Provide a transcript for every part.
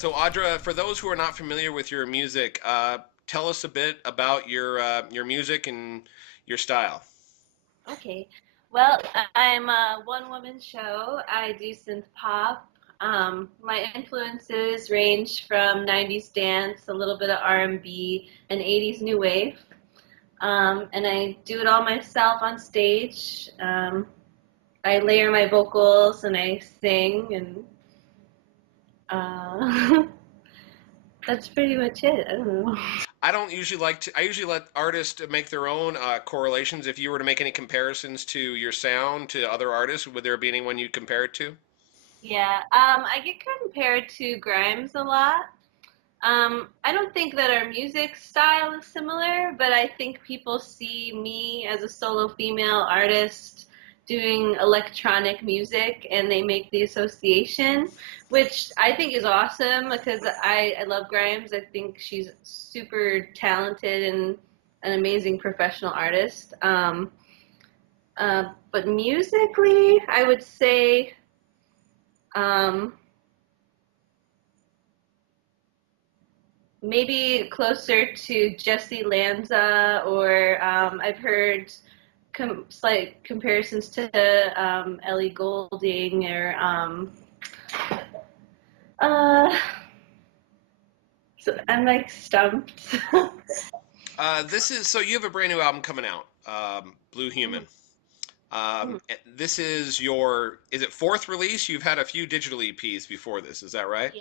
So Audra, for those who are not familiar with your music, tell us a bit about your music and your style. Okay. Well, I'm a one-woman show. I do synth pop. My influences range from 90s dance, a little bit of R&B, and 80s new wave. And I do it all myself on stage. I layer my vocals and I sing, and uh, that's pretty much it. I don't know. I don't usually like to. I usually let artists make their own correlations. If you were to make any comparisons to your sound to other artists, would there be anyone you'd compare it to? Yeah, I get compared to Grimes a lot. I don't think that our music style is similar, but I think people see me as a solo female artist doing electronic music and they make the association, which I think is awesome because I love Grimes. I think she's super talented and an amazing professional artist. But musically, I would say um, maybe closer to Jesse Lanza, or I've heard slight comparisons to Ellie Goulding, or uh, so I'm like stumped. This is so you have a brand new album coming out, Blue Human. This is your is it fourth release? You've had a few digital EPs before this, is that right?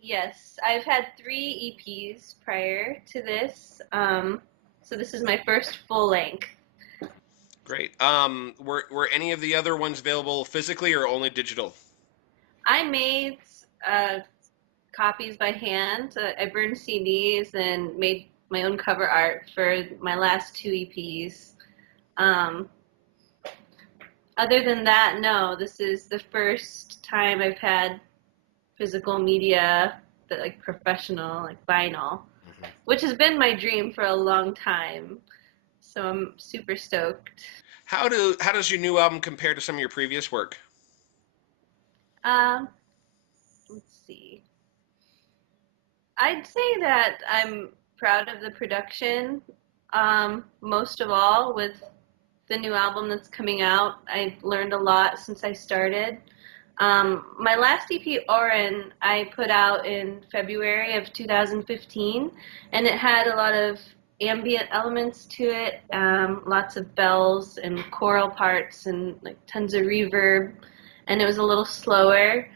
Yes, I've had 3 EPs prior to this, so this is my first full length. Great. Were any of the other ones available physically or only digital? I made uh, copies by hand. I burned CDs and made my own cover art for my last 2 EPs. Um, Other than that, no, this is the first time I've had physical media that like professional, like vinyl, which has been my dream for a long time. So I'm super stoked. How does your new album compare to some of your previous work? Um, let's see. I'd say that I'm proud of the production, most of all with the new album that's coming out. I learned a lot since I started. My last EP, Oren, I put out in February of 2015, and it had a lot of ambient elements to it, lots of bells and choral parts and like tons of reverb, and it was a little slower.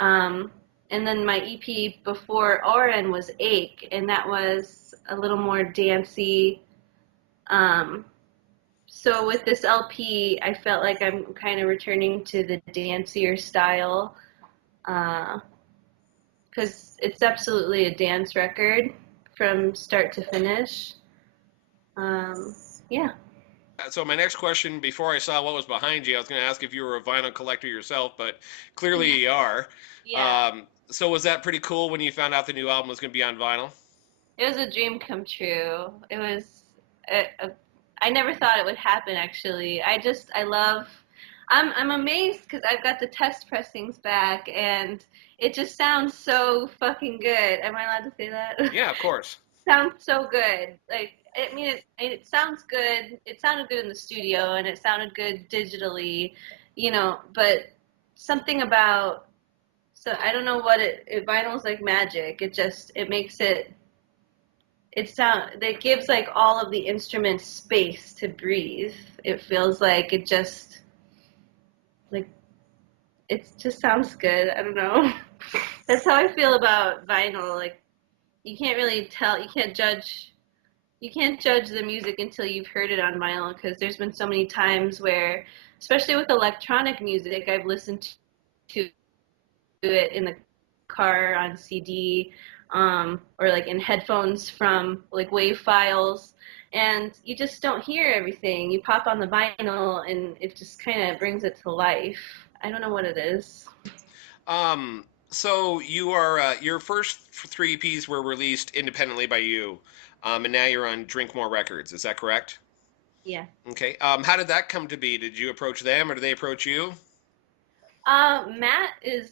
Um, and then my EP before Oren was Ache, and that was a little more dancey. Um, so with this LP, I felt like I'm kind of returning to the dancier style because it's absolutely a dance record from start to finish. Um, yeah. So my next question, before I saw what was behind you, I was going to ask if you were a vinyl collector yourself, but clearly you are. Yeah. So was that pretty cool when you found out the new album was going to be on vinyl? It was a dream come true. It was. I never thought it would happen. Actually, I love. I'm amazed because I've got the test pressings back, and it just sounds so fucking good. Am I allowed to say that? Yeah, of course. Sounds so good. Like, I mean, it sounds good. It sounded good in the studio, and it sounded good digitally, But something about so I don't know what vinyl's like magic. It makes it gives like all of the instruments space to breathe. It feels like like it just sounds good. I don't know. That's how I feel about vinyl. Like you can't really tell, you can't judge the music until you've heard it on vinyl because there's been so many times where, especially with electronic music, I've listened to it in the car on CD, or like in headphones from like wave files, and you just don't hear everything. You pop on the vinyl and it just kind of brings it to life. I don't know what it is. So you are your first three EPs were released independently by you, and now you're on Drink More Records. Is that correct? Yeah. Okay. How did that come to be? Did you approach them or did they approach you? Matt is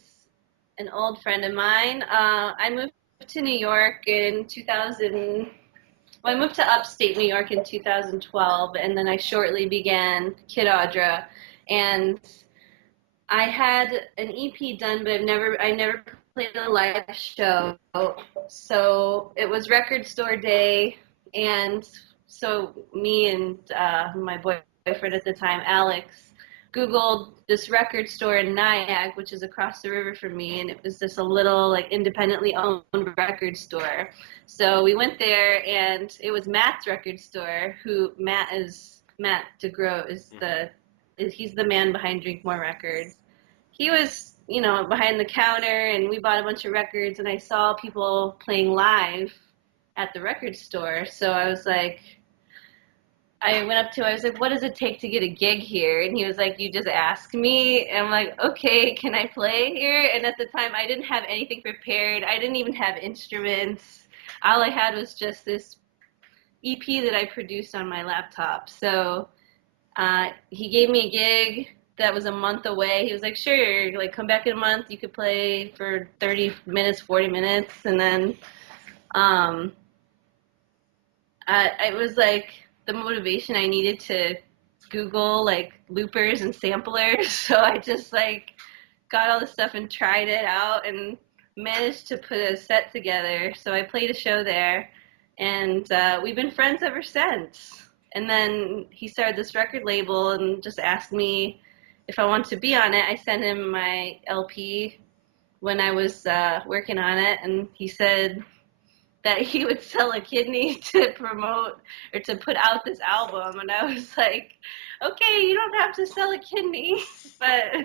an old friend of mine. I moved to New York in 2000. Well, I moved to upstate New York in 2012, and then I shortly began Kidaudra, and I had an EP done, but I never played a live show. So it was record store day, and so me and my boyfriend at the time, Alex, Googled this record store in Nyack, which is across the river from me, and it was just a little like independently owned record store. So we went there, and it was Matt's record store. Matt DeGroat is he's the man behind Drink More Records. He was, behind the counter, and we bought a bunch of records, and I saw people playing live at the record store. So I was like, I was like, what does it take to get a gig here? And he was like, you just ask me. And I'm like, okay, can I play here? And at the time, I didn't have anything prepared. I didn't even have instruments. All I had was just this EP that I produced on my laptop. So he gave me a gig that was a month away. He was like, sure, like come back in a month. You could play for 30 minutes, 40 minutes. And then it was like the motivation I needed to Google like loopers and samplers. So I just like got all the stuff and tried it out and managed to put a set together. So I played a show there, and we've been friends ever since. And then he started this record label and just asked me if I wanted to be on it. I sent him my LP when I was working on it, and he said that he would sell a kidney to promote or to put out this album. And I was like, okay, you don't have to sell a kidney, but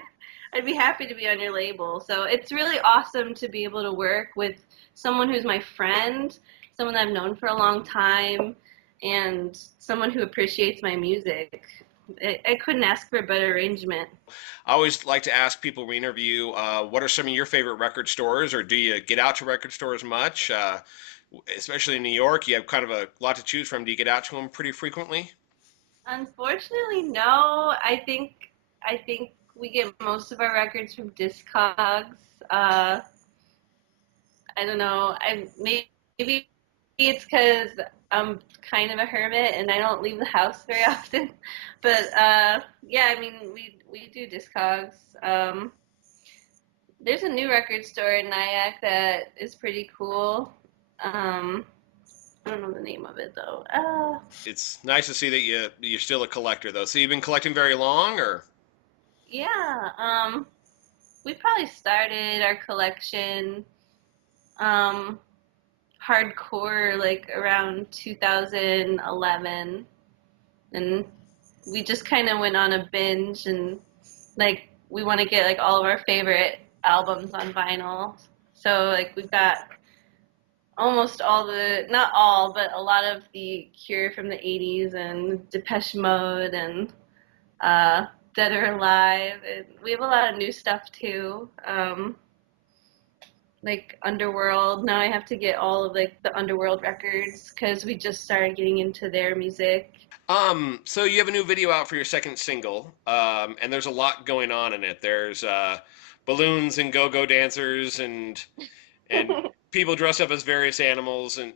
I'd be happy to be on your label. So it's really awesome to be able to work with someone who's my friend, someone that I've known for a long time, and someone who appreciates my music. I couldn't ask for a better arrangement. I always like to ask people we interview, what are some of your favorite record stores, or do you get out to record stores much? Especially in New York, you have kind of a lot to choose from. Do you get out to them pretty frequently? Unfortunately, no. I think we get most of our records from Discogs. I don't know. Maybe it's because I'm kind of a hermit and I don't leave the house very often. But yeah, I mean, we do Discogs. There's a new record store in Nyack that is pretty cool. I don't know the name of it though. It's nice to see that you're still a collector though. So you've been collecting very long, or? Yeah. We probably started our collection hardcore like around 2011, and we just kind of went on a binge, and like we want to get like all of our favorite albums on vinyl. So like we've got almost all not all, but a lot of the Cure from the 80s and Depeche Mode and Dead or Alive. And we have a lot of new stuff too. Like Underworld. Now I have to get all of like the Underworld records because we just started getting into their music. So you have a new video out for your second single, and there's a lot going on in it. There's balloons and go-go dancers and people dressed up as various animals. And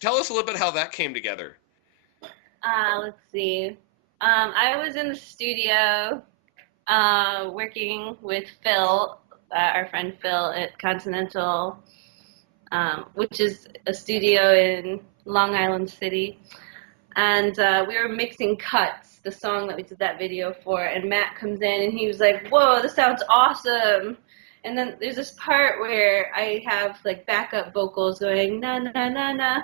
tell us a little bit how that came together. Let's see. I was in the studio working with Phil, our friend Phil at Continental, which is a studio in Long Island City. And we were mixing Cuts, the song that we did that video for. And Matt comes in and he was like, whoa, this sounds awesome. And then there's this part where I have like backup vocals going na na na na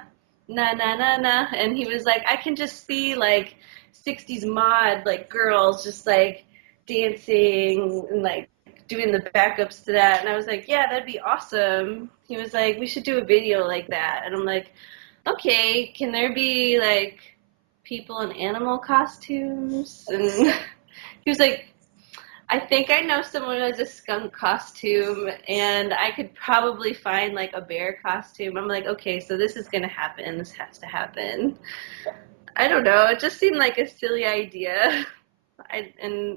na na na na, and he was like, I can just see like 60s mod like girls just like dancing and like doing the backups to that. And I was like, yeah, that'd be awesome. He was like, we should do a video like that. And I'm like, okay, can there be like people in animal costumes? And he was like, I think I know someone who has a skunk costume, and I could probably find like a bear costume. I'm like, okay, so this is gonna happen. This has to happen. I don't know. It just seemed like a silly idea, and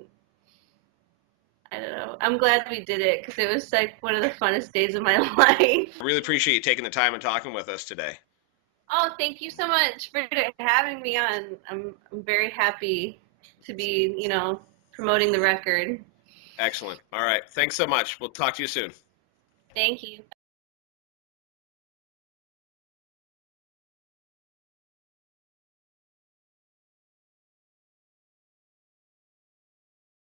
I don't know. I'm glad we did it because it was like one of the funnest days of my life. I really appreciate you taking the time and talking with us today. Oh, thank you so much for having me on. I'm very happy to be, promoting the record. Excellent. All right. Thanks so much. We'll talk to you soon. Thank you.